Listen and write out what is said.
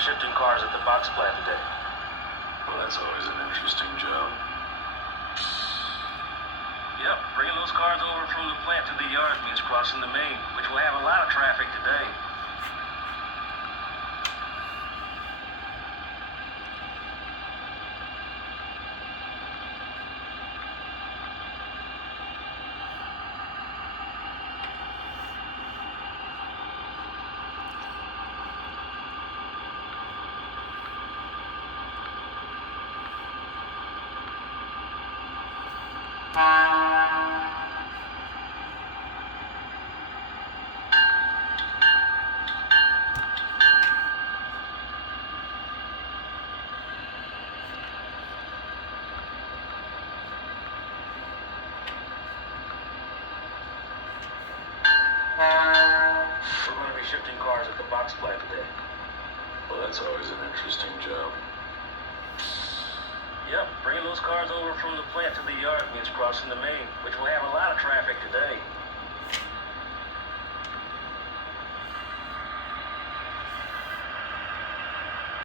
shifting cars at the box plant today. Well, that's always an interesting job. Yep, bringing those cars over from the plant to the yard means crossing the main, which will have a lot of traffic today. We're going to be shifting cars at the box plant today. Well, that's always an interesting job. Yep, bringing those cars over from the plant to the yard means crossing the main, which will have a lot of traffic today.